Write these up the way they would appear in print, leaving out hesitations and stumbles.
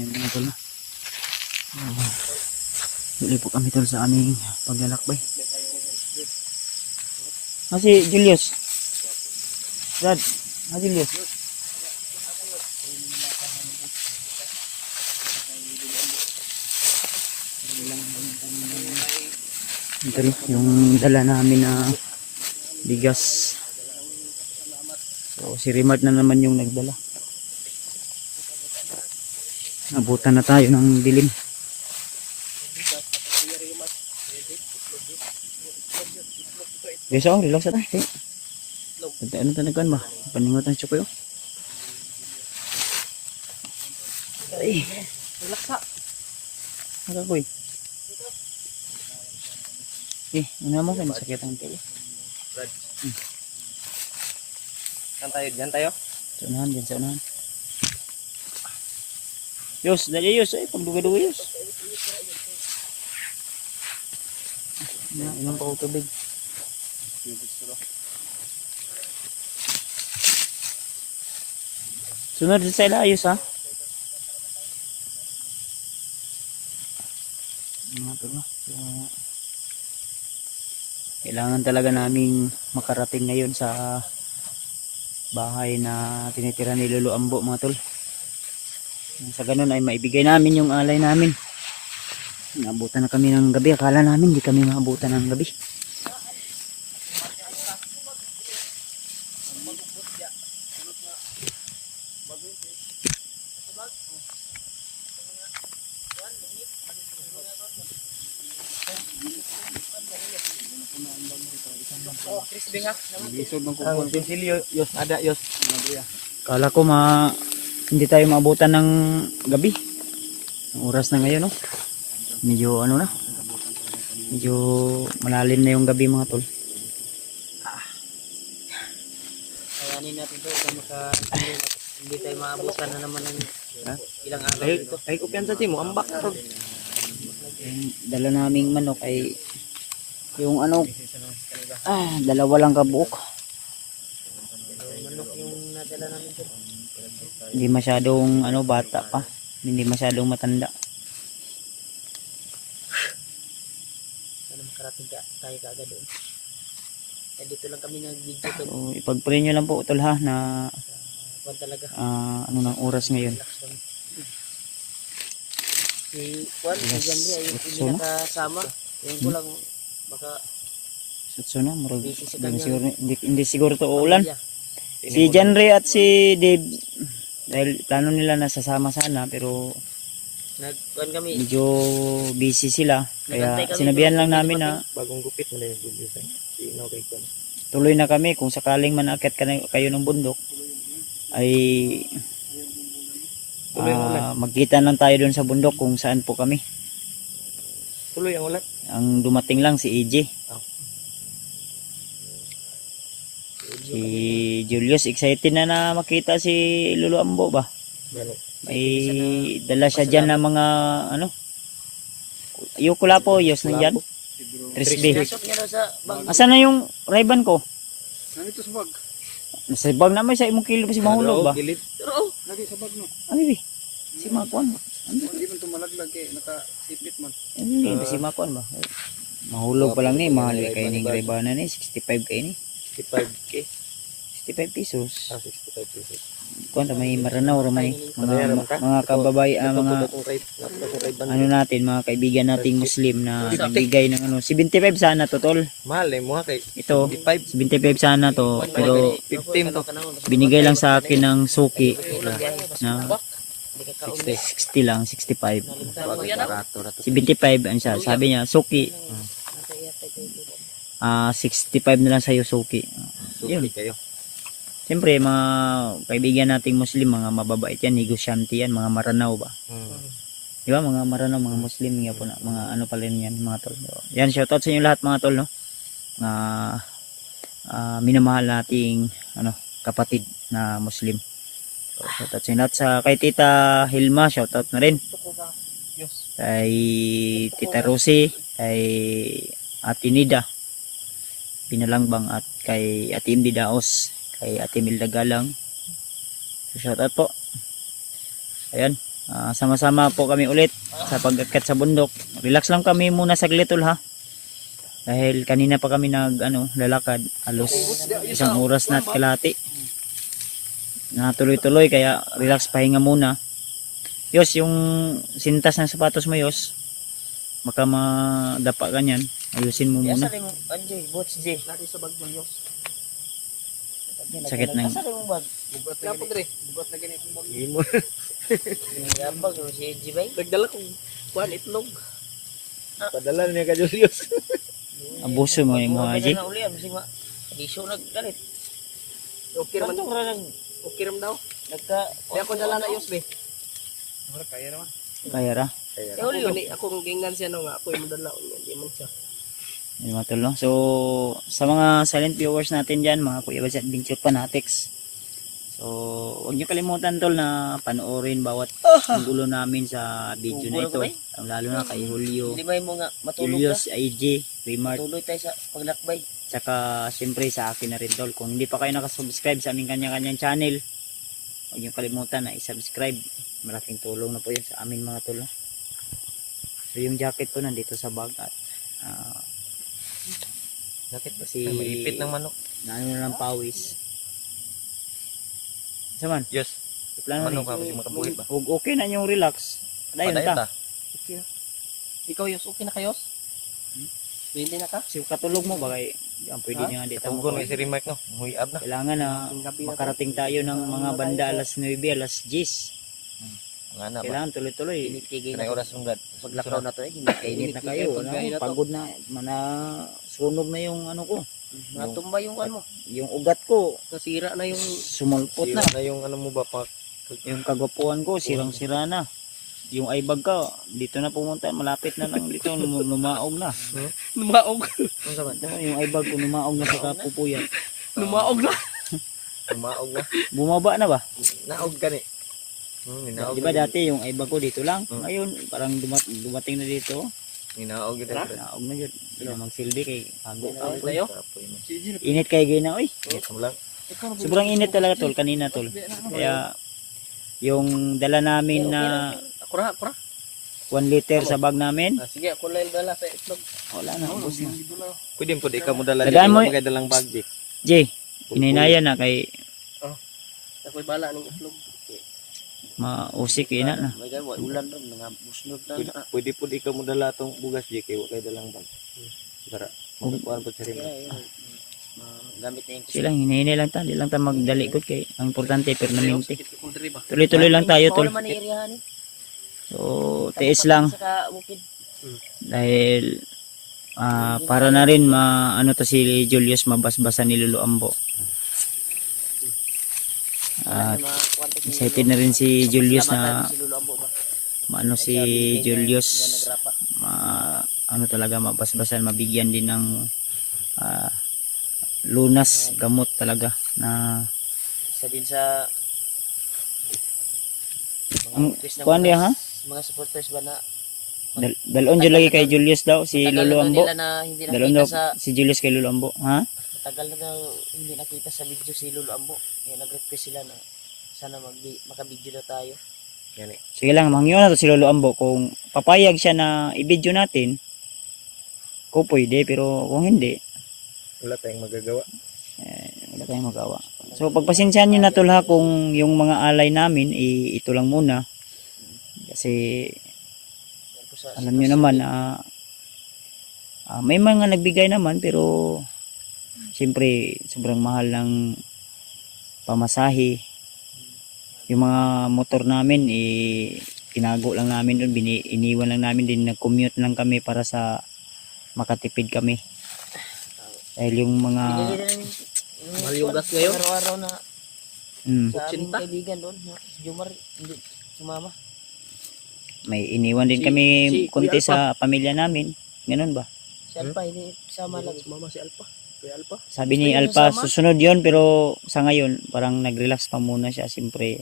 Ayan mga tol. Dili po kami tol sa aming paglalakbay. Si Julius. Brad, Julius. Ito yung dala namin na bigas. So si Rimart na naman yung nagdala. Nabutan na tayo ng dilim. Guys, relax na tayo. Ano tanagan ba? Paningot ang chokoy. Ay, relax na. Nakakoy. Ano mo kan sakit ang pili. Saan tayo? Diyan tayo? Sa unahan. Yus, dali Yus. Pagduga-duga Yus. Inom pa ko tubig. Sunod sa ila Yus ha. Kailangan talaga naming makarating ngayon sa bahay na tinitira ni Lolo Ambo mga tol. Sa ganun ay maibigay namin yung alay namin. Naabutan na kami ng gabi. Akala namin hindi kami maabutan ng gabi. Ang utensilyo, Yos, ada Yos. Akala ko hindi tayo maabutan ng gabi. Ang oras na ngayon, no? Medyo ano na. Medyo malalim na yung gabi mga tol. Kayanin natin ito. Hindi tayo maabutan na naman ng ilang araw dito. Ay, kumpiyansa mo, ambak na ron. Dala naming manok ay yung ano, dalawa lang kabuok. Manok yung nadala namin dito. Hindi masyadong bata pa. Hindi masyadong matanda. Sana makarating tayo kaagad doon. Eh, dito lang kami nag-video to. So, ipag-pray nyo lang po tol ha na Kwan talaga. ano ng oras ngayon. Si Kwan, si Janri ay hindi nakasama. Yung ko lang, baka So na, busy sa kanya. hindi siguro to uulan. Si Janre at si Dave, dahil plano nila na sasama sana pero nagkuhan kami. medyo busy sila. Kaya Nagantay kami sinabihan lang ng namin na bagong gupit mo na yung video sa sino kay Kwan. tuloy na kami kung sakaling manakit kayo ng bundok ay magkita lang tayo doon sa bundok kung saan po kami. Tuloy ang ulan. Ang dumating lang si EJ. Si Julius excited na makita si Lolo Ambo ba? May dala siya dyan na mga yung kulapo, Yos nandiyan. Trisbe. Asan na yung Ray-Ban ko? Nandito sa bag. Sa bag naman sa imong kilo kasi mahulog ba? Lagi sa bag no. Ano bi? Si Makwan. Hindi man tumalaglag eh. Nakasipit man. Ano si Makwan ba? Mahulog pa lang ni, mahal kay ning Ray-Ban na ni 65 kay ni. 65k. 65 pesos. 65 pesos. Kuan may maranaw ra may mga kababay mga natin mga kaibigan nating Muslim na nagbigay ng 75 sana to tol. Mahal eh mo kay Ito 75 sana to pero 15 to. binigay lang sa akin ng suki na 60 lang 65. 75 ang siya. Sabi niya suki 65 na lang sa iyo suki. Yun. Siyempre mga kaibigan nating Muslim, mga mababait yan, negosyante yan, mga maranaw ba? Di ba mga maranaw, mga Muslim nga po na, mga ano pala yan, mga tol. Yan, shoutout sa inyo lahat mga tol, no? Minamahal nating kapatid na Muslim. So, shoutout sa inyo lahat. Kay Tita Hilma, shoutout na rin. Kay Tita Rosie, kay Ate Nida Pinalangbang at kay Ate Imdi Daos, kay Ate Milda Galang. So, shout out po. Ayan. sama-sama po kami ulit sa pag-akyat sa bundok. Relax lang kami muna saglit tol ha. Dahil kanina pa kami lalakad, halos 1 oras na at kalahati. Na tuloy-tuloy kaya relax, pahinga muna. Yos, yung sintas ng sapatos mo Yos, baka madapa ka niyan. Ayusin mo muna. Asa rin mo, Anjay, bots J. Lagi sa bag mo, Yos. Sakit ng Asa rin mo bag? Bugat na gani. Bugat na gani yung bag. Yung bag, si J ba? Nagdala kong kuan itlog. Padala niya ka Julius. abuso mo yung mga G. Na uli, bising ma. Iso naggalit. Okay raman. Kanto ra nag Okay raman daw. nagka. Kaya ako dala na Yos be. Wala kaya naman. Kaya ra. Eh uli. Ako gingan siya no nga ako yung dala hindi man siya. Yung mga tol, no? So, sa mga silent viewers natin dyan, mga Kuya Bads Adventure Fanatics. So, huwag nyo kalimutan tol na panoorin bawat gulo namin sa video na ito. Lalo na kay Julio, Hindi ba mo nga matulog na? Julius, IG, Remart, Tuloy tayo sa paglakbay. tsaka siyempre sa akin na rin tol. Kung hindi pa kayo nakasubscribe sa aming kanya-kanyang channel, huwag nyo kalimutan na isubscribe. Malaking tulong na po yun sa amin mga tol. No? So, yung jacket ko nandito sa bag at Bakit ba si maipit ng manok? na ano na ng pawis. Saman, Yes. plano Ano ni. ka kasi makabuhi pa? Okay na yung relax. Dayon ta. Ikaw Yos, okay na kayos? Pwede na ka? Si katulog mo ba kay ang pwede niya nga dito mo. Tungkol si Remark no. Huyab na. Kailangan na makarating tayo ng mga banda alas 9, alas 10. Nga na ba? Kailangan tuloy-tuloy. Tigil Kanay na. oras ng gad. Paglakaw na to eh. Hindi Kainit na kayo. Pagod na. Sunog na yung ano ko. Natumba yung ano mo. Yung ugat ko. Nasira na yung Sumulpot na. Sira na yung ano mo ba pa? Yung kagwapuan ko, sirang-sira na. Yung ibag ka, dito na pumunta. Malapit na lang dito. Numaog na. Numaog. Ano sa ba? Yung ibag ko, numaog na sa kapupuyat. Numaog na. Tumaog na. Bumaba na ba? Naog ka ni. Ninaog. Di ba dati yung ibag ko dito lang? Hmm. Ngayon, parang dumating na dito. Ninaog yun. Naog na yun. Hindi na magsilbi kay Hago. Tayo? Init kay Gina, oy. Init mo lang. Sobrang init talaga tol, kanina tol. Kaya, yung dala namin na Akura. 1 liter sa bag namin, Sige, ako lang dala sa itlog. wala na, ubos na. Pwede po di ka mo dala. Tagaan mo- Magay dalang bag di. Jay, ininayan na kay Ako'y bala ng itlog. mausik ina na. May gawin, ulan ron. Mga busnog na. Pwede po di ka mo dala tong bugas di kay wala dalang bag. Para magkuan po sa Remark. Gamit na yung Sila hinihini lang ta, di lang ta magdali ko kay ang importante permanente. Kung diri ba. Tuloy-tuloy lang tayo tol. Naman iriyahan eh. So, tiis lang Saka bukid. dahil para na rin ano to si Julius mabasbasan ni Lolo Ambo. At excited na rin si Julius na maano si Julius ano talaga mabasbasan, mabigyan din ng lunas gamot talaga na Isa din sa ang kuan niya ha mga supporters ba na dalon jud lagi kay Julius daw si tagal Lolo na Ambo, nila na hindi dalon nakita daw sa si Julius kay Lolo Ambo ha. tagal na daw hindi nakita sa video si Lolo Ambo. Kaya nag-request sila na sana makabidyo na tayo. Yan eh. Sige lang, mangyo na to si Lolo Ambo kung papayag siya na i-video natin. Kung pwede, pero kung hindi, Wala tayong magagawa. wala tayong magawa. So pagpasensyahan niyo na tol ha kung yung mga alay namin ito lang muna. Kasi Yan po sa alam niyo naman may mga nagbigay naman pero siyempre sobrang mahal ng pamasahe. Yung mga motor namin tinago lang namin doon, iniwan lang namin din, nag-commute lang kami para sa makatipid kami. Dahil yung mga binili na namin Mahal yung gas ngayon. araw-araw na sa aming 80? kaibigan doon. Si Jumar, hindi sumama. may iniwan din Si- kami si kunti Kuya sa pamilya namin. Ganun ba? Si Alpa, hindi sama lang. Mama si Alpa. Kuya Alpa. Sabi ni Gusto niyo Alpa, sasama? susunod yon pero sa ngayon, parang nag-relax pa muna siya. Siyempre,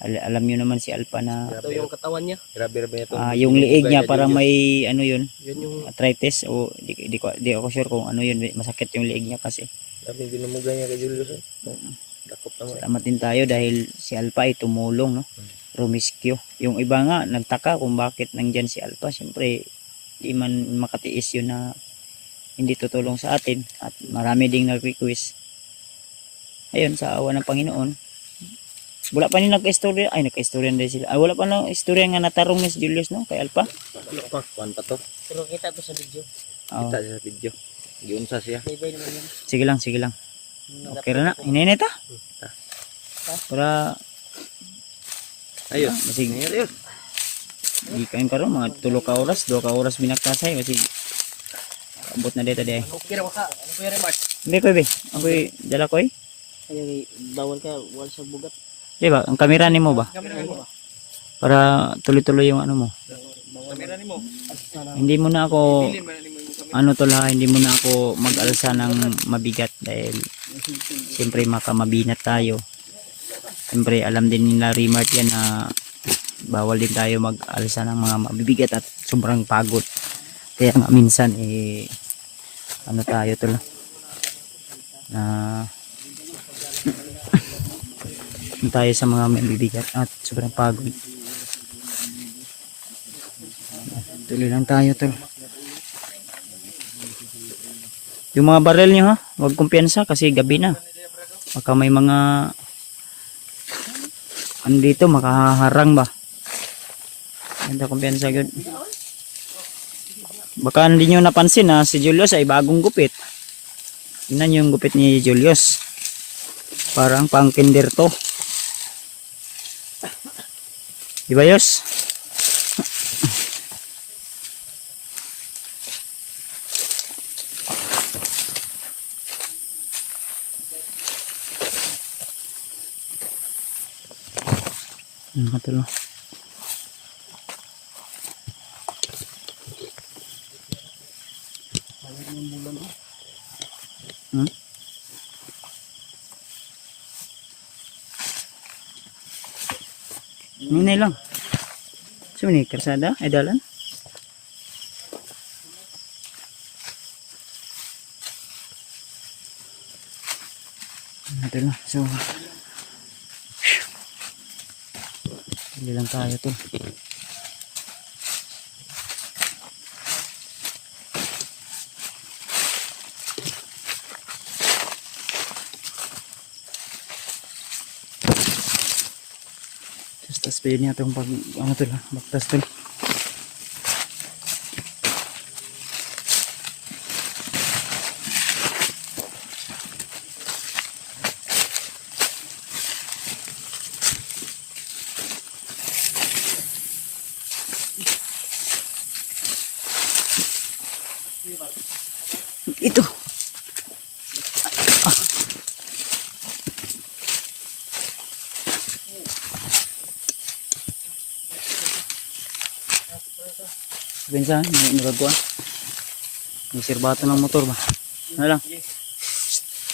alam nyo naman si Alpa na Ito yung katawan niya. Grabe niya to. yung liig niya parang may ano yun, Yun yung arthritis o di ako sure kung ano yun, masakit yung liig niya kasi. Grabe binumugay niya kay Julius. Dakop naman. Salamat din tayo dahil si Alpa ay tumulong, no? rumiskyo. Yung iba nga nagtaka kung bakit nandyan si Alpha. Siyempre di man makatiis yun na hindi tutulong sa atin, at marami ding nag-request. Ayun, sa awa ng Panginoon, wala pa ni nagka-istorya. Ay, nagka-istorya na rin sila. Ay, wala pa na istorya nga natarong ni si Julius, no? Kay Alpha. Kuan pa to. Pero kita to sa video. Oo. Kita sa video. Giunsa siya. Bye-bye naman yun. Sige lang, sige lang. Okay ra na. Hinay ta. Para Ayos. masig Ayos. di kain karon mga 3 ka oras, 2 ka oras binaktasay kasi abot na dito di ay. Okay ra ka. Ano kuya Remark? Hindi ko be. Ako dala ko eh. Ay, bawal ka, wala sa bugat. Di ba? Ang kamera nimo ba? Para tuloy-tuloy yung ano mo. Kamera nimo. Hindi mo na ako ano tol ha, hindi mo na ako mag-alsa ng mabigat dahil siyempre makamabinat tayo. Siyempre alam din nila Remart yan na bawal din tayo mag-alsa ng mga mabibigat at sobrang pagod. Kaya nga minsan ano tayo tol na tayo sa mga mabibigat at sobrang pagod. Tuloy lang tayo tol. Yung mga barrel nyo ha, huwag kumpiyansa kasi gabi na. Baka may mga ano dito, makaharang ba? Ganda kumpiyansa yun. Baka hindi nyo napansin na si Julius ay bagong gupit. Tingnan nyo yung gupit ni Julius. Parang pang kinder to. Diba Yos? Matulog. Hmm? Ninay lang. So ni karsada ay dalan. Ito lang. So hindi lang tayo to. Tapos pwede niya itong pag ano to lang, baktas to. Ito. Bensan, may nagagawa. May sirbato ng motor ba? Ano lang?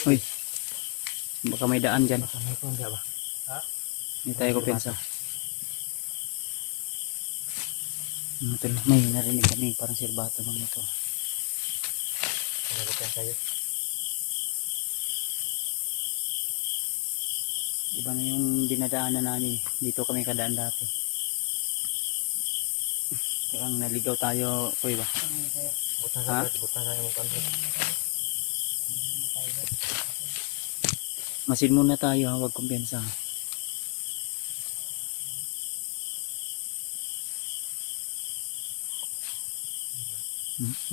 Uy. Baka may daan dyan. Hindi tayo ko pensa. May narinig kami parang sirbato ng motor. Iba na yung dinadaanan namin. Dito kami kadaan dati. Parang naligaw tayo, kuy ba? Ha? Masin muna tayo ha, huwag kumpiyansa.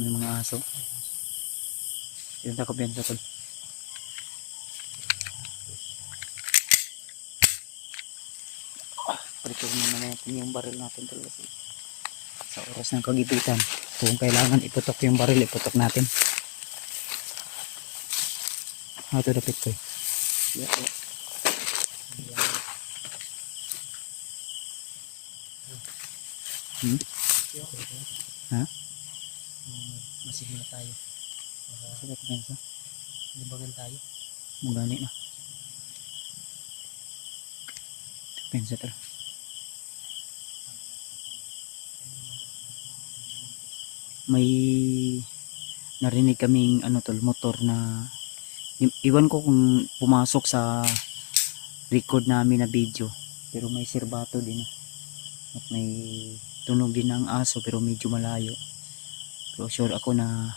May mga aso. Yun ta kumpiyansa tol. Palitur muna natin yung baril natin tol kasi sa oras ng kagipitan kung kailangan iputok yung baril, iputok natin. How to dapit ko. Ha? Masig na tayo. Sige ko pensa. Libangan tayo. Mugani na. Pensa tol. May narinig kaming ano tol, motor na iwan ko kung pumasok sa record namin na video, pero may sirbato din. At may tunog din ng aso pero medyo malayo. Pero sure ako na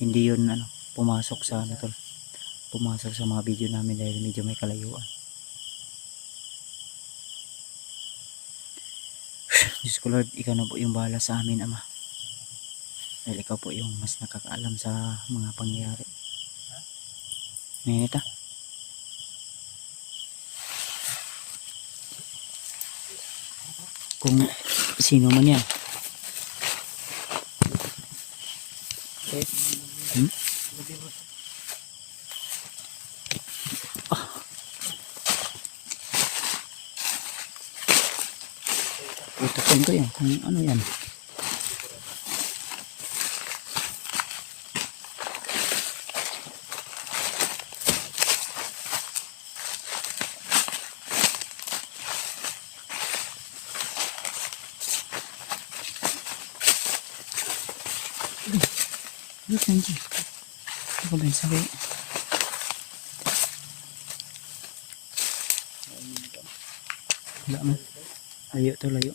hindi yun pumasok sa tol. Pumasok sa mga video namin dahil medyo may kalayuan. Diyos ko Lord, ikaw na po yung bahala sa amin, Ama. Dahil ikaw po yung mas nakakaalam sa mga pangyayari. Ngayon kung sino man yan. Tutukan ko yan kung ano yan. Look, nandiyan. Ako ba yung sabi? Wala man. Layo to, layo.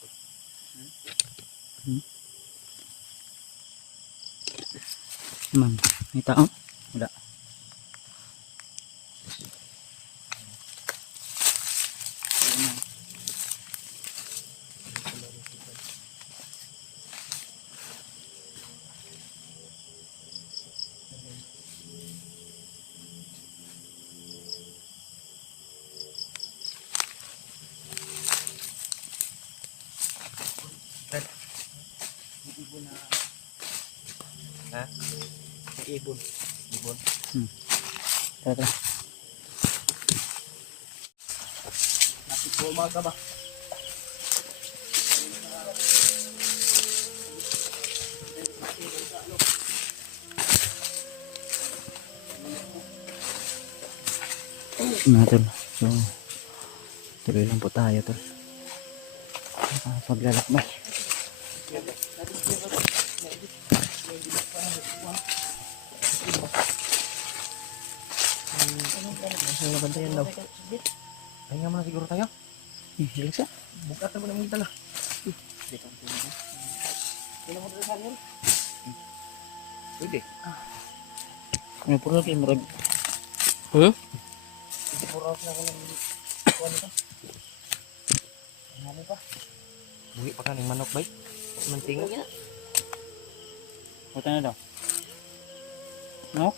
Man, may tao? Wala. Ha? Ibon. Ibon. Tara, tara. Napit po umaga ba? Nga tol. So, tuloy lang po tayo tol. Paglalakbay. Ang nabantayan daw. Ay nga muna siguro tayo. Hilig siya. Bukat na mo naman tala. Pwede. Ano po lang kayo marag. Buhi pa ka ng manok bay. Manting. Punta na daw. No?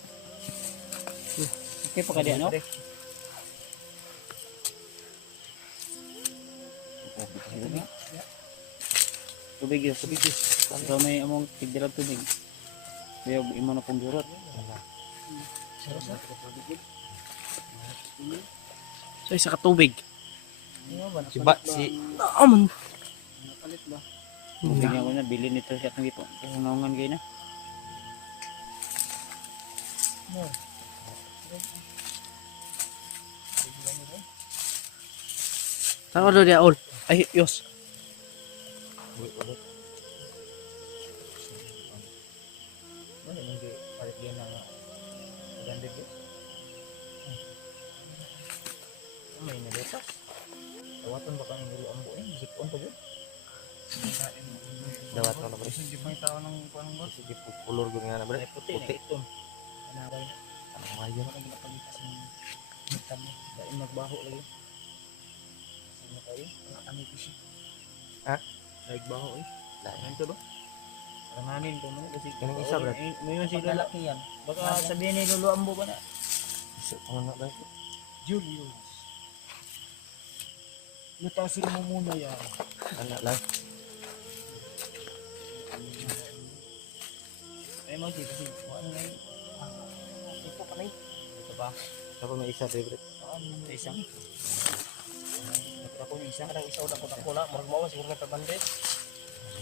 Okay pa ka di ano? Tubig yun, tubig yun. So may among tigdilag tubig. Kaya imo na pong durot. So isa ka tubig. Si Aman. Bigyan ko na, bilhin nito siya ng ipon. Kasi naungan kayo na. Saan ka doon niya, Ol? Ay, Yos. buhi ulit. Ano hindi palit yan na maganda yun? May naletas. Tawatan ba kang nilo ang buhay? Zipon pa yun? Dawat ka na ba? Hindi pa yung tao ng panong gos. Sige po, color ko nga na ba? Puti. Puti. Anabay. Ano nga yun? Ano ginapalitas ng hitam mo. Dahil magbaho lagi. Ano tayo? Ano kasi? Ha? Daig baho eh. Lain. Ano ba? Aranganin ko man kasi. Ganun isa, Brad. May yun si Lolo. Pagkalaki yan. Baka sabihin ni Lolo Ambo ba na? Isa pa nga ba? Julius. Lutasin mo muna yan. Ano lang? Ay mo kasi ano na yun? Ito pa rin. Ito ba? Isa pa may isa, favorite. Ito isang. Ito ako yung isa. Kadang isa ulang ko ng pula. Marag mawa siguro nga pabande.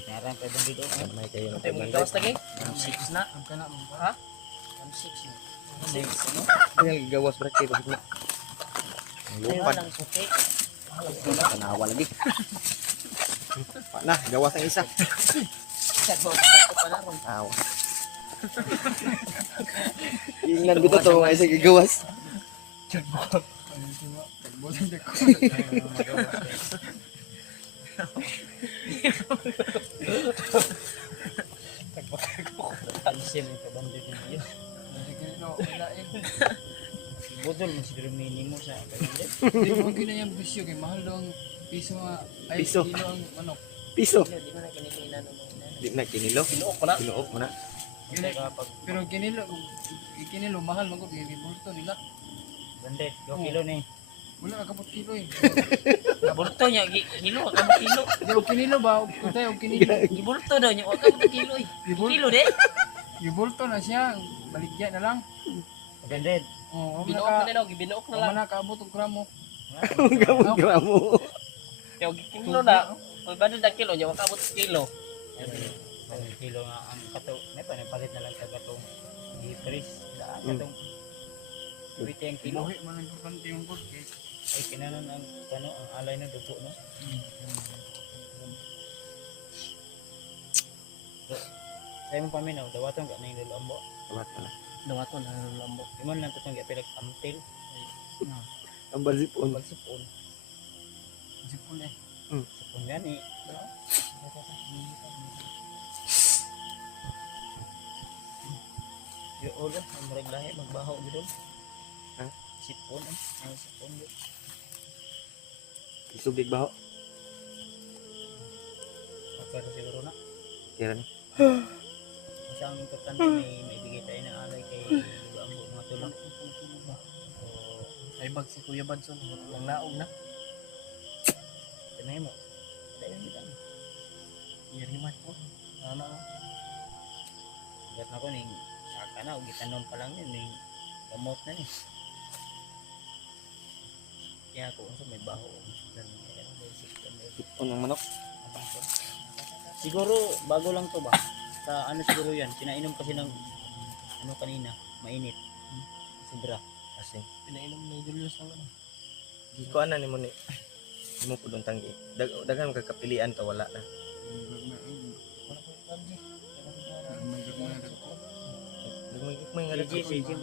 Karang pwede dito. May kayo ng Ito yung gawas lagi. 6 na. Ang kana mo. Ha? 6 na. 6 no? Ano yung gawas, Brad? Kayo bakit na? Ang lupad. Lang suti. Tanawa lagi. Na, gawas ang isa. Sa bago pa na ron. Aw. Ingnan bito to nga isa gigawas. Pansin yung kabandit niyo. Budol mo siguro minimo sa kabandit. Hindi mo ginayang bisyo kay mahal daw ang piso nga ay Piso. kilo ang manok. Piso. Di ko na kinikinan mo. Di na kinilo. Kinuok ko na. Kinuok mo na. Yun ay, pero kinilo mahal man ko kay bulto nila. Bandit, 2 kilo ni. Wala ka kapot kilo eh. Bulto niya, kilo, ka kilo. Di og kinilo ba? Utay og kinilo. Gibulto daw niya, wag ka kilo eh. Kilo de. Gibulto na siya, baligya na lang. Bandit. Oo, Binuok na nila, gibinuok na lang. Wala ka abot og gramo. Gamot gramo. Yung kilo na. Kung ba na kilo niya, wag ka abot kilo. 1 kilo nga ang kato. May palit na lang sa katong gipris. Daan Mm. katong 20 ang kilo. Kinuhi man ang importante yung good kay. Ay kinanan ang ang alay ng dugo no. Ay mo paminaw, dawaton ka na yung lulambo. Tawat pala. Dawaton ang lambo. Imon lang tutong gipilag amtil. Ang balsipon. Pagsipon. Sipon eh. Sipon gani. Yo ulo, ang murag lahi magbaho gidon. Ha? Sipon ang sipon yun. Isubig baho. Pero siguro na. Tira ni. Kasi ang importante may bigay tayo ng alay kay Bambo mga tulong. So, Ay bag si Kuya Badson, ang naog na. tinay mo. Dayon kita. Iriman ko. Ana. Gat na ko ning saka na og gitanom pa lang yun ning gamot na ni. Kaya ko unsa may baho og Sipon ng manok. siguro bago lang to ba? Sa ano siguro yan? Pinainom kasi ng ano kanina, mainit. Sobra. Kasi. Pinainom ni Julius ng ano. Di ko ana ni mo ni. Di mo pudong tanggi. Daghan magkakapilian to wala na. May nga Sige, sige.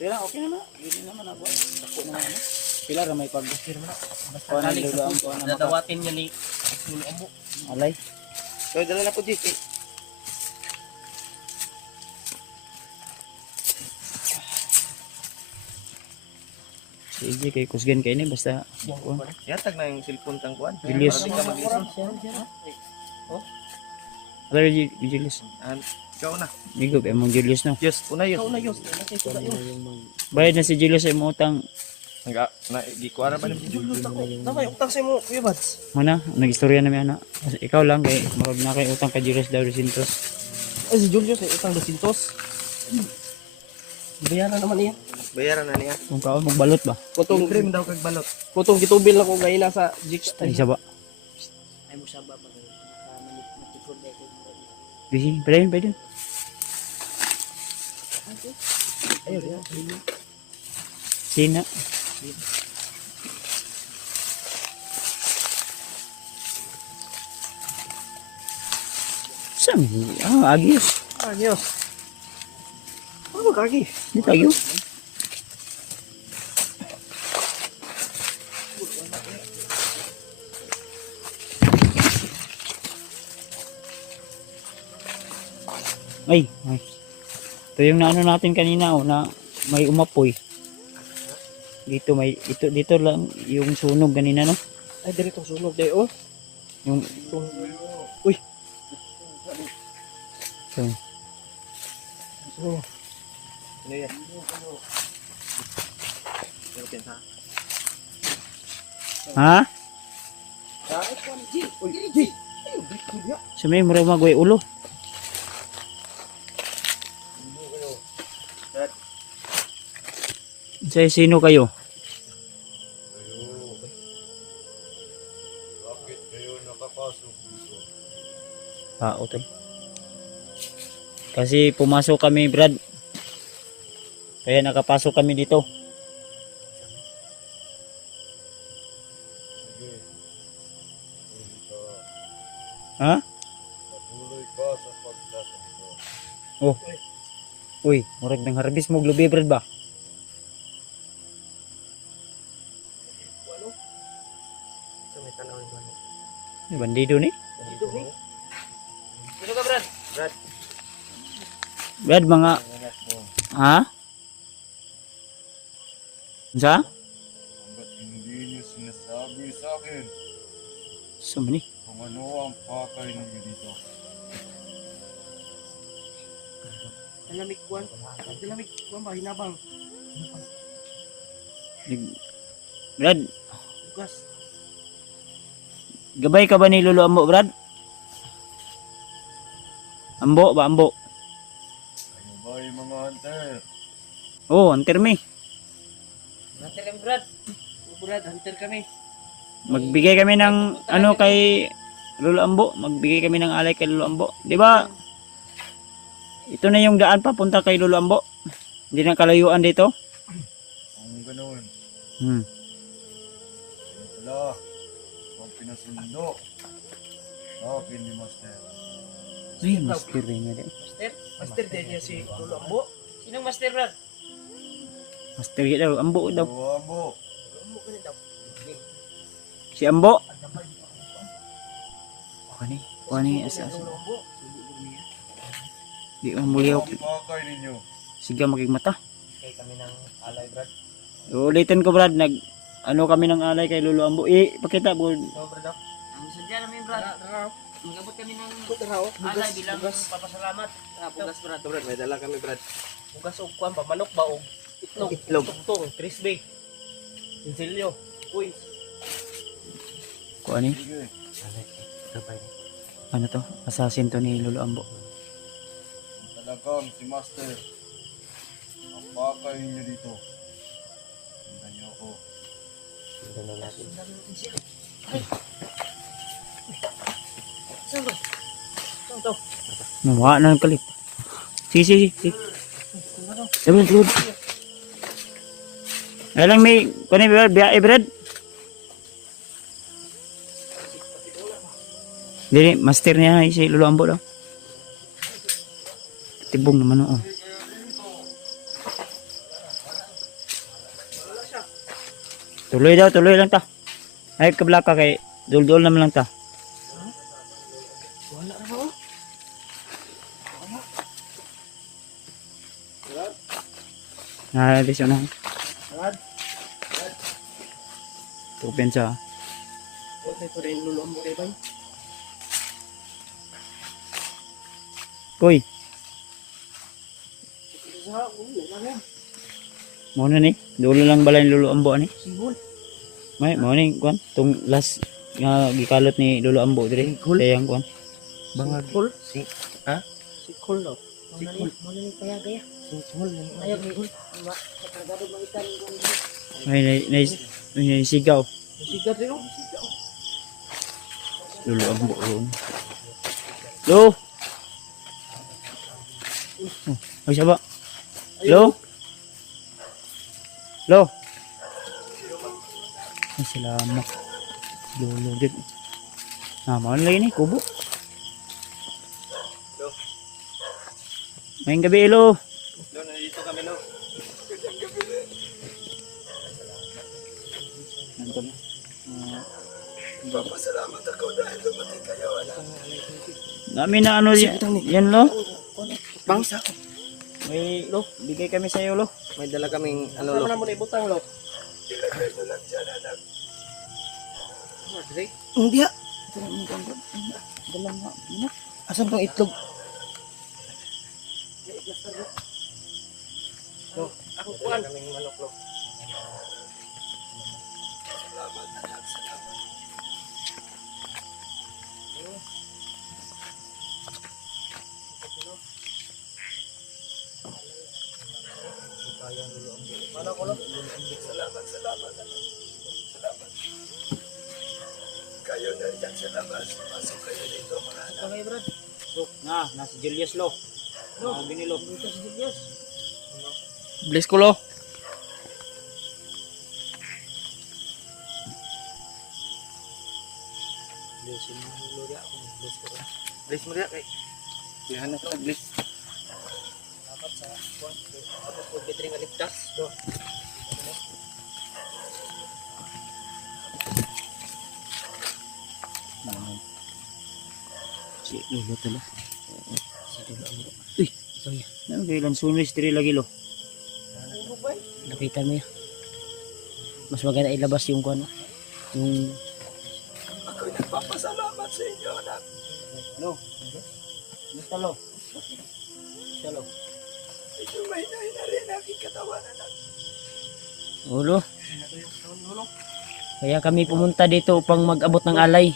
Pila, okay naman. Hindi naman ako. Dako naman ano. Pila ra may pag. Basta Dali nalilo ang kuha na maka. dadawatin niya ni Ulo Ambo. Alay. So dala na po JP. Sige kay kusgan kay ni basta. kuha. Yatag na yung cellphone tang kuan. Julius. Para di ka mag-isip. Alay Julius. Ikaw na. Migo kay mong Julius no. Yes, una yun. Ikaw na yun. Bayad na si Julius sa imong utang. Nga, na gikuara ba ni Julius ako? Tama yung utang sa mo, Kuya Bads. Mana, nag-istorya na mi ana. Kasi ikaw lang kay marag na kay utang kay Julius daw Resintos. Ay, si Julius ay utang 200. Bayaran naman niya. Bayaran na niya. Kung kaon magbalot ba? Putong dream daw kag balot. Putong gitubil lang ko ngayon nasa Jigs. Ay isa ba? Ay mo sa baba. Matikod na ito. Bisi, pwede. Ayun, yan. Sina. Sam, agis. Anyos. Ano kagi? Di tayo. Ay. Ito yung naano natin kanina oh, na may umapoy. Dito dito lang yung sunog kanina no. Ay, dirito sunog dayo. Yung Uy. So, Ano yan? Okay, ha? ha? Sa may murag magway ulo. Sino kayo? Tol. Kasi pumasok kami, Brad. Kaya nakapasok kami dito. Ha? Oh. Uy, murag nang harvest mo lubi, Brad ba? So may Bandido ni. Dito ni. Sino ka, Brad? Brad, mga... Ha? Sa? Hanggat hindi niyo sinasabi sa akin Saan ni? kung ano ang pakay ninyo dito. Dalamig kuan. Dalamig kuan ba hinabang. Brad, Bukas. gabay ka ba ni Lolo Ambo, Brad? Ambo ba, Ambo? Kayo ba yung mga hunter? Oh, hunter me. Hunter kami, Brad. Brad, hunter kami. Magbigay kami ng ano kay Lolo Ambo. Magbigay kami ng alay kay Lolo Ambo. Di ba? Ito na yung daan papunta kay Lolo Ambo. Hindi na kalayuan dito. Kung ganoon, Hmm. yun pala ang pinasundo sa akin ni Master. Ay, master rin nga din. Master? Master din niya si Lolo Ambo. Sinong master, Brad? Master yun daw. Ambo daw. Abo. Ambo ka na daw. Si Ambo. Kuha ni asa. Lolo Ambo. Di man muliyaw. Ang pakay ninyo. Siga magigmata. Kay kami ng alay, Brad. Ulitin ko, Brad. Ano kami ng alay kay Lolo Ambo. Pakita po. So, Brad. Ang sadya namin, Brad. Magabot kami ng alay bilang papasalamat. Bugas, Brad. Brad, may dala kami, Brad. Bugas o kuan pa, manok ba o itlog. Tugtong, crispy. Sinsilyo. Uy. Kuha ni. Sige, Ano to? Assassin to ni Lolo Ambo. kung talagang si Master ang pakay ninyo dito. Tingnan niyo ako. Saan ba? Saan to? Nawa na ng kalit. Sige. Sabon. Ay lang may kunin biya Brad. Dili master niya si Lolo Ambo daw. Tibong naman oo. Tuloy lang ta. Ay kablaka kay dul-dul naman lang ta. Wala na ako. Di siya na. Open siya. Okay, ito rin Lolo Ambo kay Bay. Koy, Sa ulo na. mo na ni. Dulo lang balay ni Lolo Ambo ani. Sihol. May mo ni kwan tung last nga gikalot ni Lolo Ambo dire. Sayang kwan. Bangagol. Si Kol daw. Sikol. Mo na ni kaya gaya. Sikol. Ayaw ni Kol. Ma, kargado man ikan. May sigaw. Sigat rin. Lolo Ambo. Lo. Ay siya ba? Lo. Ay salamat. Lolo gid. Mao lagi ni kubo. Ngayong gabi, Lo. Doon, nandito kami, no? Dami na ano yan, Lo. Bang? May, Lo, bigay kami sa iyo, Lo. May dala kaming, ano, Ano lo? na mo na ibutang lo? Hindi, Dalang nga. asan tong itlog? Ako kuan. Okay, Brad. So, nasa Julius, Lo. No, binilo. Bless ko, lo. Bless mo rin, kay. Yan na sa bless. Dapat sa kuan. Dapat ko betring aligtas. Do. Lulo to lo. Si Dulo ang lo. Uy, ito niya. Ano kailan sunis diri lagi lo. Lapitan mo yan. Mas maganda ilabas yung ano. Yung Ako'y nagpapasalamat sa inyo, anak. Lo. Musta lo? Siya lo. Medyo may na rin aking katawan, anak. ulo. Kaya kami pumunta dito upang mag-abot ng alay.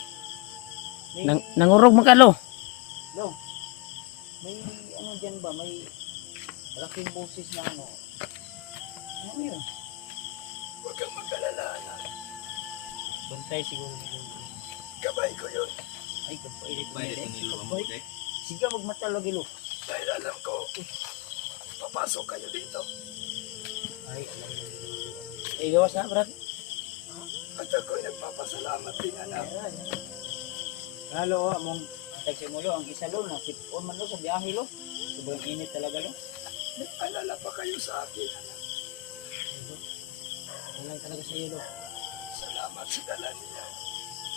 Nangurog makalo. Lo. May ano dyan ba? May malaking boses na ano. Ano yun? Huwag kang mag-alala, anak. Bantay siguro. Gabay ko yun. Ay, kapailit mo yun. Sige, magmata lagi lo. Dahil alam ko, papasok kayo dito. Ay, alam mo. Ay, gawas na, brad. At ako'y nagpapasalamat din, anak. Halo, among taxi mo lo, ang isa lo, na sipon man lo sa biyahe lo. Sobrang init talaga lo. Alala pa kayo sa akin, anak. Wala talaga sa iyo. Salamat sa dala niya.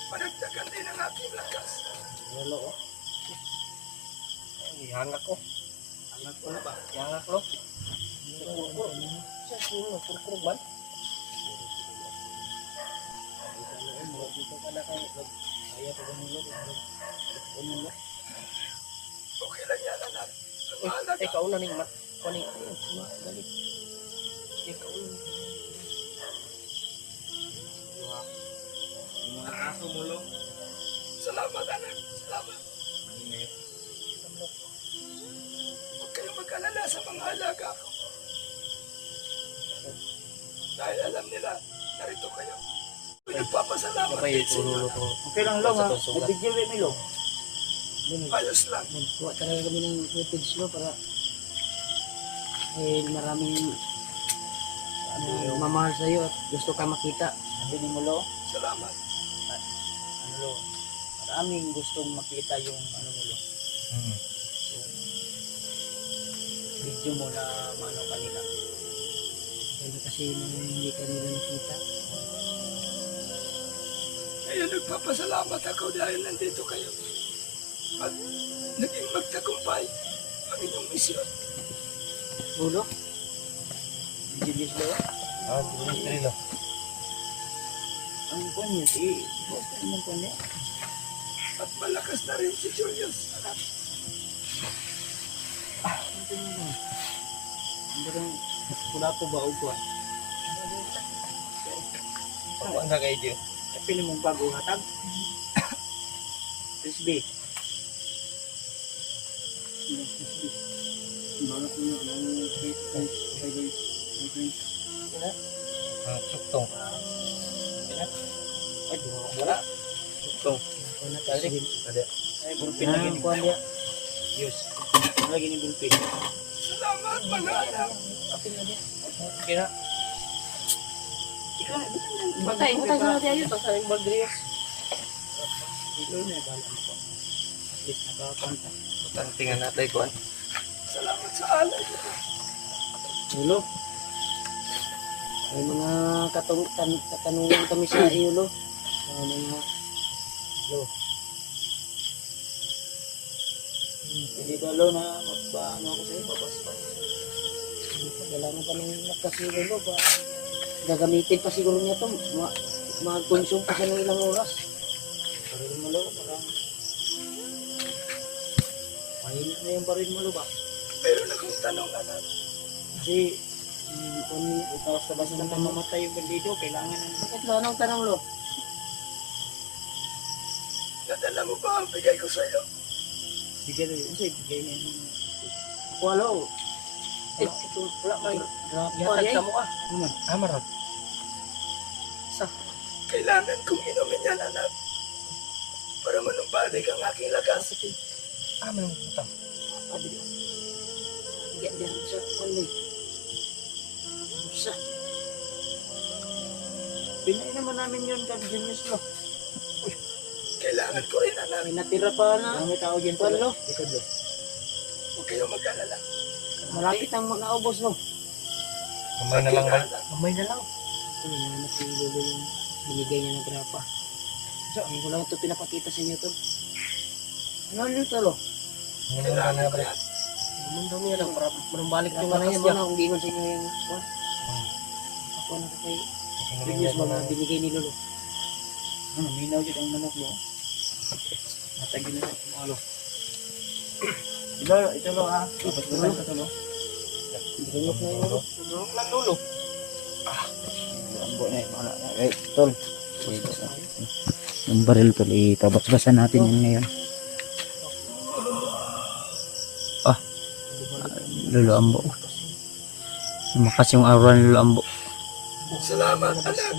Managdagan din ang aking lakas. Halo, oh. Ay, hangak ko. Anak ko na ba? Hangak lo. Siya, sulo, kurkurog ba? Okay lang yan, anak. Mahalaga. Ay, kauna ning mat. Kuning dali. Ay, kauna. Yung mga aso mo lo. Salamat, anak. Salamat. Huwag kayong mag-alala sa mga alaga ko. Dahil alam nila, narito kayo. Ako'y nagpapasalamat din sa inyo. Lulo to. Okay lang lo, ha? Nabigyan rin mi lo. Ayos lang. Nagkuha talaga kami ng footage no para maraming mamahal sa iyo at gusto ka makita. Sabi ni mo lo, Salamat. ano lo, maraming gustong makita yung ano mo lo. Yung video mo na mano kanila. Pero kasi hindi ka nila nakita. Kaya nagpapasalamat ako dahil nandito kayo. At naging magtagumpay ang inyong misyon. Ulo? Julius lo, Ah, dili lo. ang kwan niya, si, huwag ka naman kwan niya. At malakas na rin si Julius. Anak, Hindi rin, pula ko ba o kwan? Ako ang kay Dio. Kapili mong bago hatag. Crispy. Balak mo na ang Ah, suktong. ay, wala. Suktong. Wala ka sige. Ada. Ay, bulpin lagi ni Kuha niya. Yus. Lagi ni bulpin. salamat mga anak. Kira. Ikaw na, Batay sa natin ayun. Sa yung bagrias. ikaw na, bala mo ko. At least nakakanta. Tantingan natin kuan. Salamat sa alay. Ulo. May mga katanungan kami sa iyo lo. Mga lo. Hindi ba lo na magpaano ako sa'yo, babasbas. Kailangan pa ng lakas ni Lolo ba? Gagamitin pa siguro niya ito. Mag-consume pa siya ng ilang oras. Baril mo lo, parang mahina na yung baril mo lo ba? Meron akong tanong, anak. Kasi kung basta na mamatay yung bandido, kailangan ng Bakit lo? Anong tanong lo? Nadala mo ba ang bigay ko sa iyo? bigyan rin. Kasi bigay niya yung Ako lo. wala man. Yatag sa mukha. Amarot. Kailangan kong inumin yan, anak. Para manumbalik ang aking lakas. Amarot ito. Bigyan din sa kulit. Sa Pinay naman namin yun, Genius lo. Kailangan ko rin, anak. may natira pa na. Ang may tao dyan Kuwan lo. Likod lo. Huwag kayong mag-alala. Malapit ang makaubos lo. Kamay na lang ba? Kamay na lang. Ito yung na si Lolo yung binigay niya ng grapa. So, hindi ko lang ito pinapakita sa inyo to. Ano yung talo? Kailangan ko yan. Mundo niya lang para manumbalik yung lakas niya. Kung giingon sa inyo yung ako na ko kay Binyos mga binigay ni Lolo. Ano, minaw dyan ang manok mo. Matagin na siya. Malo. Ito lo ha. Ito lo. Binigay na yung Lolo. Lolo lang Lolo. Ambo na yung mga tol. Yung baril tol, itabas-basan natin yun ngayon. Lolo Ambo. Lumakas yung aura ni Lolo Ambo. Salamat, anak.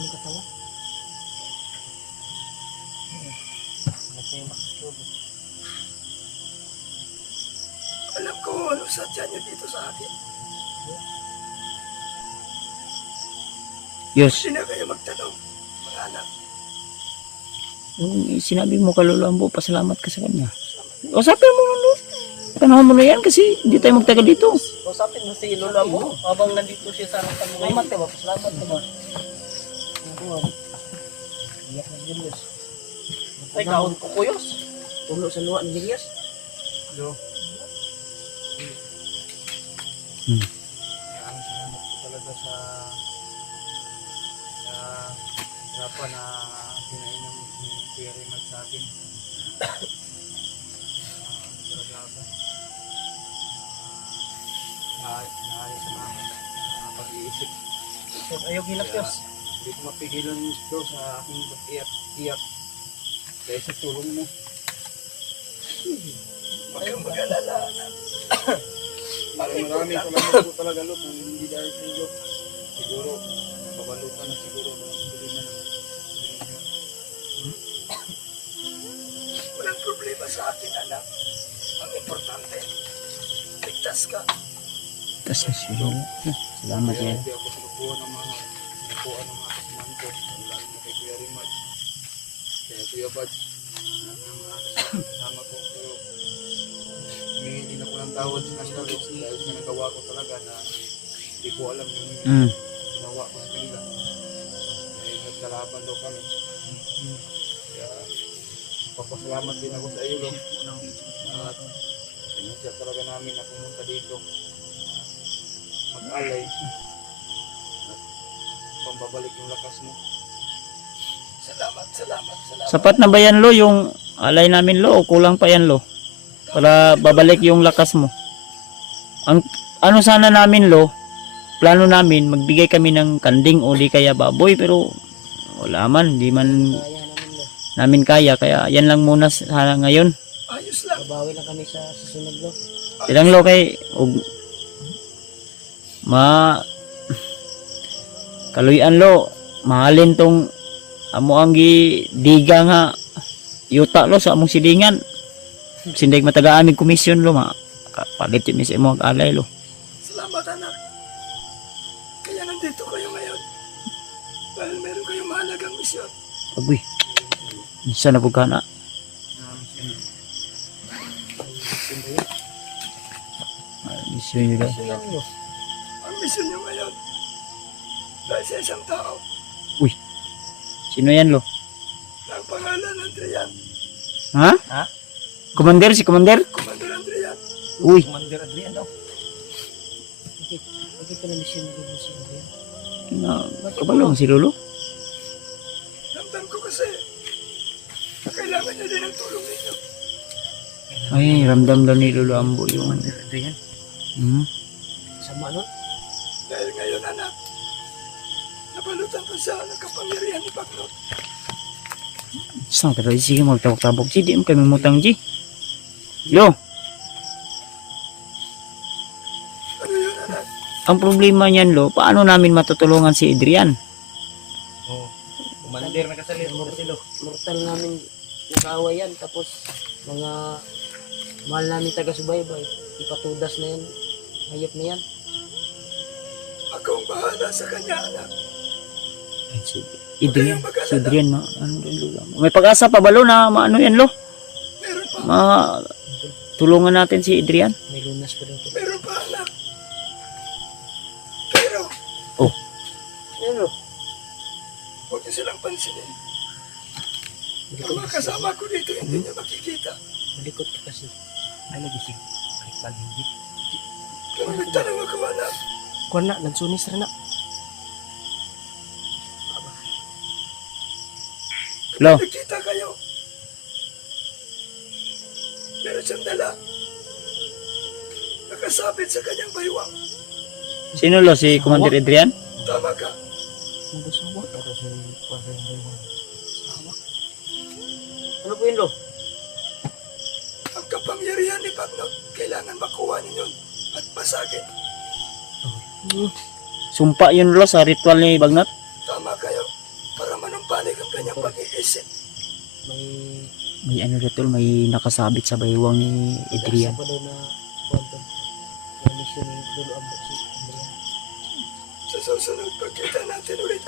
Alam ko ano sadya niyo dito sa akin. Yes. Hindi na kayo magtanong, mga anak. Yung sinabi mo kay Lolo Ambo, pasalamat ka sa kanya. Usapin mo Lolo. Panahon mo na yan kasi hindi tayo magtagal dito. Usapin mo si Lolo mo habang nandito siya sa harapan mo ngayon. Salamat diba? Salamat diba? Iyak ng Binyos. Ay, kaon ko kuyos. Puno sa luwa ni Binyos. Maraming salamat po talaga sa hirapan na pinainom ni Kuya Rimald sa akin. Talaga naayos na pag-iisip. Ayaw gilakyos. Hindi ko mapigilan ito sa aking pag-iyak dahil sa tulong mo. Huwag kang mag-alala, anak. Maraming salamat po talaga Lord, kung hindi dahil sa iyo. Siguro, babalutan na siguro ng problema ng Walang problema sa akin, anak. Ang importante, ligtas ka. Tapos na siya Lolo. Salamat kaya yan. hindi ako sinukuha ng mga sinukuha ng mga kasamahan ko, lalo na kay Kuya Rimad, kaya Kuya Bad, lahat ng mga kasama ko. Pero humingi din ako ng tawad sa kanila Lord, dahil sa nagawa ko talaga na hindi ko alam yung ginawa ko sa kanila. Dahil nagkalaban daw kami. Kaya papasalamat din ako sa iyo Lord. At sinadya talaga namin na pumunta dito. Mag-alay at pambabalik yung lakas mo. Salamat, salamat, salamat. Sapat na ba yan Lo yung alay namin Lo o kulang pa yan Lo? Para babalik yung lakas mo. Ang ano sana namin Lo, plano namin magbigay kami ng kanding o di kaya baboy pero wala man, di man Kaya namin Lo. namin kaya kaya yan lang muna sana ngayon. Ayos lang. Babawi lang kami sa susunod Lo. Ilang Lo kay og kaluyan Lo, mahalin tong amo ang diga nga yuta Lo sa among silingan. Sindig matagaan mig komisyon Lo, palit yun sa imong alay Lo. Salamat, anak. Kaya nandito kayo ngayon. Dahil meron kayong mahalagang misyon. Agoy. Isa na bugana. Misyon yun. So yan Lo. Ang misyon nyo ngayon. Dahil sa isang tao Sino yan Lo? na ang pangalan Andrian. Ha? Ha? Commander, si Commander? Commander Andrian. Uy, Commander Adrian daw. Bakit ka na mission ni Lolo si Adrian? kabalong si Lolo. Ramdam ko kasi na kailangan niya din ang tulong ninyo. Ay, ramdam daw ni Lolo Ambo yung Adrian? Sama nun? Dahil ngayon, anak, nabalutan pa siya ng kapangyarihan ni Baklot. Saan ka daw? Sige, magtabok-tabok. Sige, di mo kami mutang, G. Lo, Ano yun, anak? ang problema niyan, Lo, paano namin matutulungan si Adrian? Commander na kasalit. Mortal namin nakaaway yan. Tapos mga mahal namin taga-subaybay. Ipatudas na yan. Hayop na yan. Ako ang bahala sa kanya, anak. Ay, si Adrian, ano rin, Lo? May pag-asa pa ba, Lo, na maano yan, Lo? Meron pa, Tulungan natin si Adrian. May lunas pa rin. meron pa, anak. Pero, Pero, huwag niyo silang pansinin. Ang mga kasama ko dito hindi niya makikita. Malikot ka kasi. Ano gisig? Balik hindi. Kami tanong nga kamana. Kuan na, nagsunis ra na. Lo, Nakita kayo. Meron siyang dala. Nakasabit sa kanyang baywang. sino lo? Si Commander Adrian? Tama ka. Nagasawa. Ano po yun, Lo? Ang kapangyarihan ni Bagnot, kailangan makuha ninyo at basagin. Sumpa yun lo sa ritual ni Bagnot. Tama kayo. Para manumbalik ang kanyang pag-iisip. May May ano ritual, may nakasabit sa baywang ni Adrian. Sa pa daw na kwento. Na mission ni Dulo Ambo si Adrian. Sa susunod, pagkita natin ulit.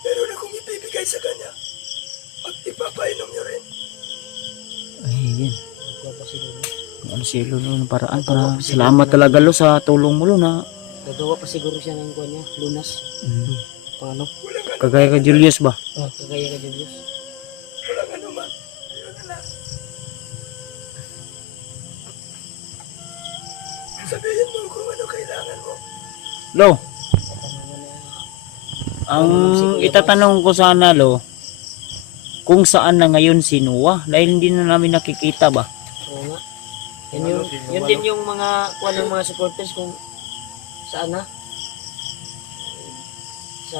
Meron akong ibibigay sa kanya. At ipapainom niyo rin. Ay, yun. Nagkuha pa si Dulo. Ano si Lolo ng paraan para salamat talaga lo sa tulong mo lo na Gagawa pa siguro siya ng kuha niya. Lunas. Paano? Walang ano, kagaya ka Julius ba? Kagaya ka, Julius. walang anuman. Yun na lang. Sabihin mo kung ano kailangan mo. Lo, Ano mo na. ang itatanong ko sana lo, kung saan na ngayon si Noah dahil hindi na namin nakikita ba? Oo nga. Yun din yung mga kuha ng mga supporters kung saan na. Sa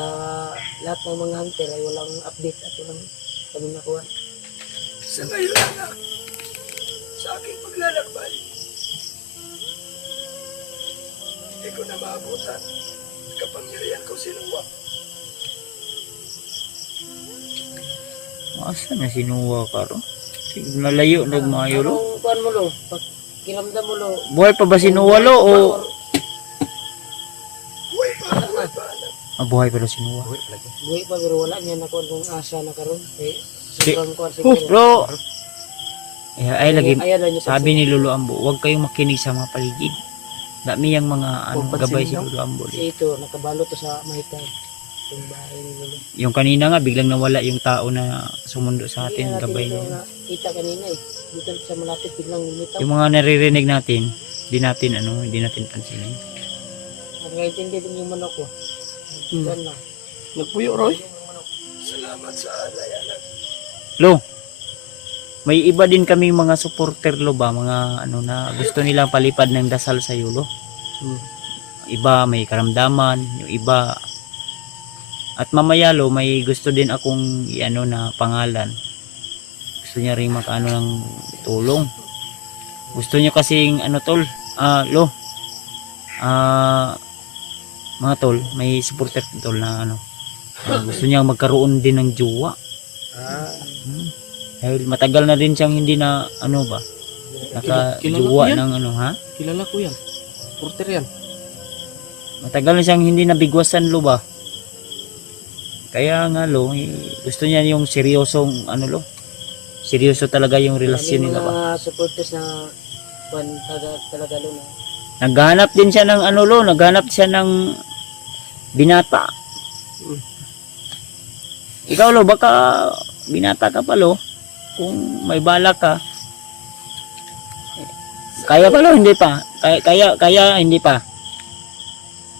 lahat ng mga hunter ay walang update at walang kami nakuha. Sa ngayon anak, sa aking paglalakbay, hindi ko na maabutan. Kapangyarihan ko sinuwa. Asa na si Noah karo? Sige, nalayo nagmayo lo. Anong kuhan mo, Lo? Pag kiramdam mo, Lo? Buhay pa ba si Noah lo o Buhay pa, buhay pa anak. buhay pa lo si Noah? Buhay pa pero wala niya nakuha kung asa na karon. Eh, Si- sobrang kuhan siguro. Bro, ay lagi Ayaw na niya sabi ni Lolo Ambo, huwag kayong makinig sa mga paligid. Dami yung mga ano, Huwag gabay si pansinin Lolo Ambo. Kasi ito, nakabalo to sa mahitay. Yung bahay ni Lolo. Yung kanina nga, biglang nawala yung tao na sumundo sa Hindi atin, na gabay natin ito niya. nakita kanina eh. Dito sa malapit biglang lumitaw. Yung mga naririnig natin, hindi natin pansinin. Nakaintindi din yung manok ko. Kuhan lang. Nagpuyo, Roy. Salamat sa alay anak. Lo, may iba din kaming mga supporter lo ba, mga ano na gusto nilang palipad ng dasal sa yulo. Iba may karamdaman, yung iba at mamaya lo may gusto din akong iano na pangalan. Gusto niya rin makaano ng tulong. Gusto niya kasing ano tol, lo. Mga tol, may supporter tol na ano. Gusto niya magkaroon din ng jowa. Dahil matagal na din siyang hindi na ano ba, naka-jowa yan? ng ano ha. Kilala ko yan. Porter yan. Matagal na siyang hindi nabigwasan lo ba. Kaya nga lo, gusto niya yung seryosong ano lo. Seryoso talaga yung relasyon nila ba. Mga supporters na kuhan talaga Lo na. Naghanap din siya ng ano lo, naghanap siya ng binata. Ikaw lo, baka binata ka pa lo. Kung may balak ka. Kaya pa lo, hindi pa. Kaya hindi pa.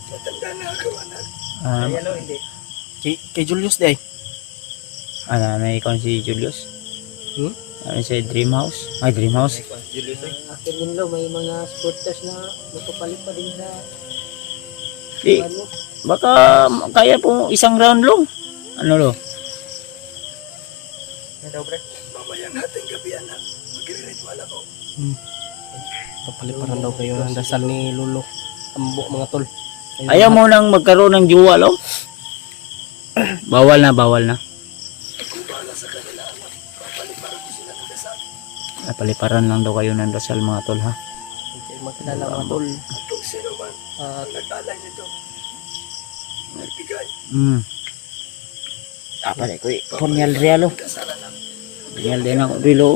Matanda na ako anak. Lo, hindi. Kay Julius day. Ano, ikaw si Julius? Ano si Dream House? Ay, Dream House. Akin din Lo, may mga supporters na magpapalit pa din sa Di, kuhan mo. baka kaya po isang round long. Ano lo? Mamayang hating gabi anak. Magre-ritual ako. Kapaliparan daw kayo ng dasal ni Lolo. Ambo mga tol. Ayaw mo nang magkaroon ng jowa lo? Bawal na, bawal na. Kung bahala sa kanila anak, papaliparan ko sila ng dasal. Paliparan lang daw kayo ng dasal mga tol ha. Hindi makilala mga tol. At kung sino man At ang nag-alay nito, nagbigay, Pala ko punyal realo. dasalan lang. Punyal din ako dilo.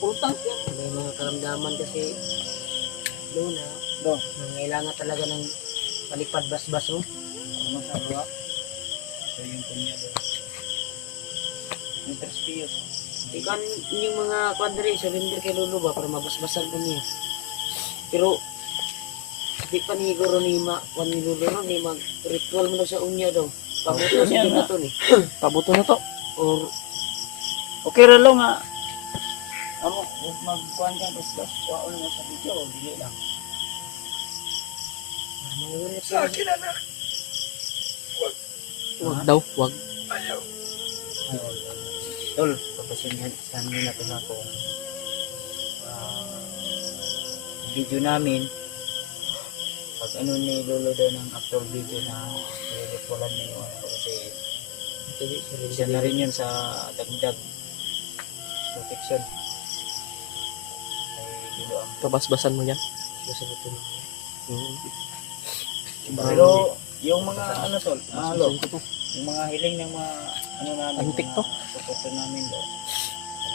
May mga karamdaman kasi Lo na. Nangailangan talaga ng palipad bas-bas mo. Interspious. Ikan yung mga kwadre, surrender kay Lolo ba para mabasbasan ko niya. Pero di pa ni Goro ni kwan ni Lolo ron, ni mag ritual mo na sa unya daw. Pabuto sa Yan dito na. to ni. Pabuto na to. Or Okay ra lang nga. Amo, magkuhan ka, basta kuha na sa video, dili lang. Sa akin, anak. Wag daw, wag. Ayaw. Ayun. Tol, papasinyan nyo na ito na ako. Video namin, pag ano ni Lolo daw ng after video na i-retualan na yung ano, kasi isa na rin yun sa dagdag protection. Ay, dilo ang Pabasbasan mo yan. sa dito. pero yung mga ano tol, Pabasbasan ko to. yung mga hiling ng mga ano namin, Antik mga to. suporto namin do.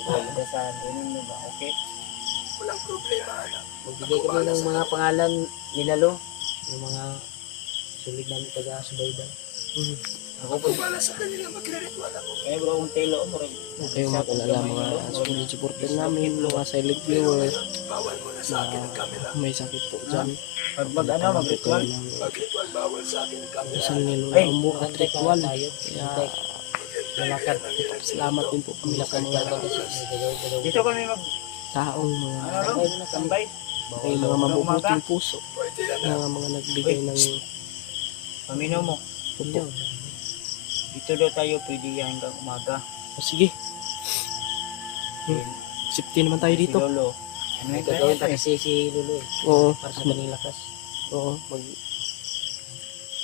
Pagdasan, ganun mo ba? Okay? Walang problema, anak. Magbigay kami ng mga pangalan ni Lalo. Yung mga sulit namin taga-subaydan. Ako po, Kung wala sa kanila, magre-ritual ako. kaya bro, kung telo mo rin. Huwag kayong mag-alala mga solid supporter namin, mga silent viewer Bawal mo na sa akin ang camera. na may sakit po dyan. Pag mag ano, mag-ritual. Mag-ritual, bawal sa akin ang camera. Isang nilo Ay, ang bukat ritual. Tayo. Kaya malakad. Salamat din po kami sa mga Dito kami mag, taong mga ano ro, tambay. may mga mabubuting puso Pwede yan. na mga nagbigay ng Pamino mo. puto. Dito daw tayo pwede hanggang umaga. O sige, safety naman tayo dito. Si Lolo. Ano May yung gagawin pa tayo? kasi si Lulu eh. Oo, Para sa kanyang lakas. oo,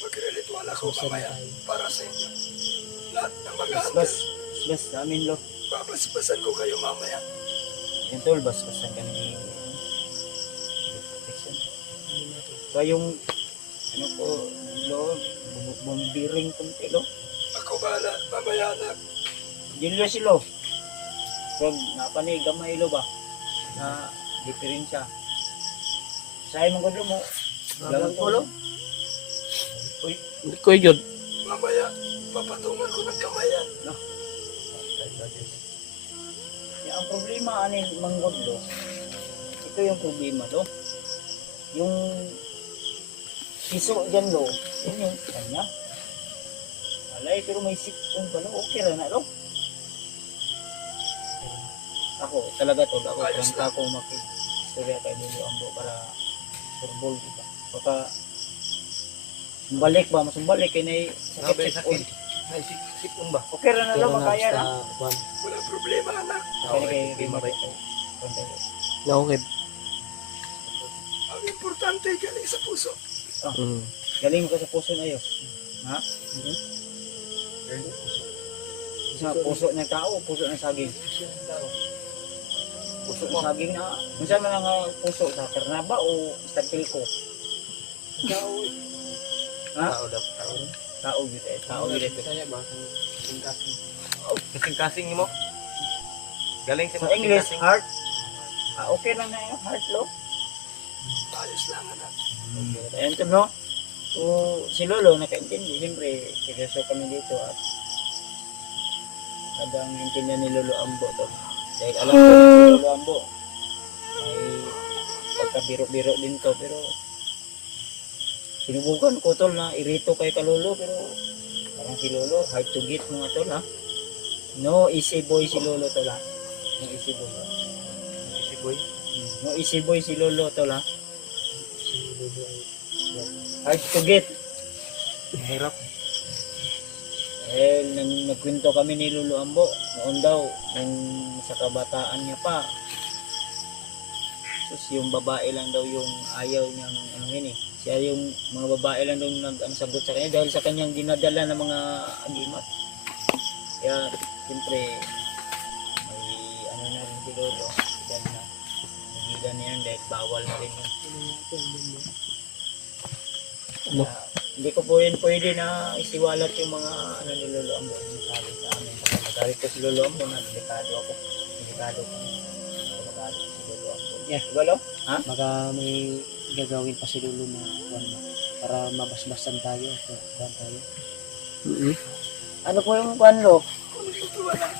Magre-ritual ako Susan na mamaya tayo. para sa inyo. Lahat ng mga Bas, bas, sa amin lo. babasbasan ko kayo mamaya. Yung tol, bas, basan ka ni protection. So yung, ano po, lo, bumbiring kong telo. Ako bahala, mamaya anak. Dilo silo. Pag napani gamay lo ba? Na diferensya. Sa imong gulo mo. Lalang tulo. Uy, hindi ko yun. Mamaya, papatungan ko ng kamayan. ya, ang problema ani manggod lo. Ito yung problema lo. Yung piso dyan lo. Yun yung kanya. Alay, pero may sitong pala. Okay ra na lo. Ako, talaga to. Ako, Ayos prangka ako makistorya kay Lolo Ambo para surbol kita. Baka balik ba? Masumbalik kay na sakit-sakit. Ay, sipon ba? Okay ra na Pero lo, na makaya na. basta kwan. Walang problema anak. Kaya mabait. Na okay. Ang importante galing sa puso. Galing ko sa puso na yun. Ha? Sa puso ng tao, puso ng saging. Puso ng saging na. Kung saan man ang puso, sa karnaba o sa pilko? Ha? Tao daw. Tao dito eh. Tao dito. Kaya ba? Kasing-kasing mo? Galing Sa English, heart. Okay lang na yung heart, lo. Ayos lang anak. Ayan to, no? So, si Lolo nakaintindi. Siyempre, seryoso kami dito at talagang intindihan ni Lolo Ambo to. Dahil alam ko na si Lolo Ambo ay pagkabiro-biro din to, pero sinubukan ko tol na irito kay Kalolo, pero parang si Lolo hard to get mga tol ha. No easy boy si Lolo tol ha. No easy boy. Si Boy. No easy boy si Lolo tol ha. Si Lulu ay Hard to get. Mahirap. Nagkwento kami ni Lolo Ambo noon daw nung sa kabataan niya pa. Tapos yung babae lang daw yung ayaw niyang ano yun eh. Siya yung mga babae lang daw nag-sagot sa kanya dahil sa kanyang dinadala ng mga agimat. Kaya siyempre may ano na rin si Lolo. Dahil na nagigan niya yun dahil bawal na rin yun. Ano? Hindi ko po yun pwede na isiwalat yung mga ano ni Lolo Ambo yung sabi sa amin. Magalit ko si Lolo Ambo na delikado ako. Delikado ko. Magalit si Lolo Ambo. Yeah. Diba lo? Ha? baka may gagawin pa si Lulu na kwan mo. Para mabasbasan tayo. Kwan tayo. Ano po yung kwan lo? Kung dito anak,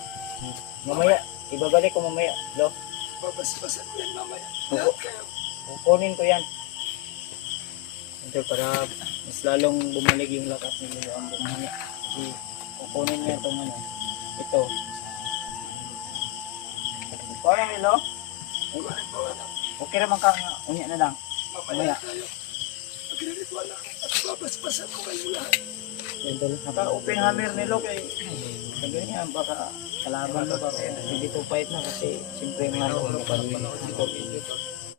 Mamaya, ibabalik ko mamaya. Lo, Babas-basan ko yan mamaya. Lahat kayo. kukunin ko yan. Ito para mas lalong bumalik yung lakas ni Lolo ang mamaya. Kasi kukunin niya itong ano. Ito. Kaya Lolo? Okay naman ka. Unya na lang. Mamaya tayo. Magre-ritual ako at babas-basan ko kayo lahat. Naka-open hammer ni Lo kay sabi niya baka kalaban mo ba kaya hindi to fight na kasi siyempre mga Ano, panood dito video.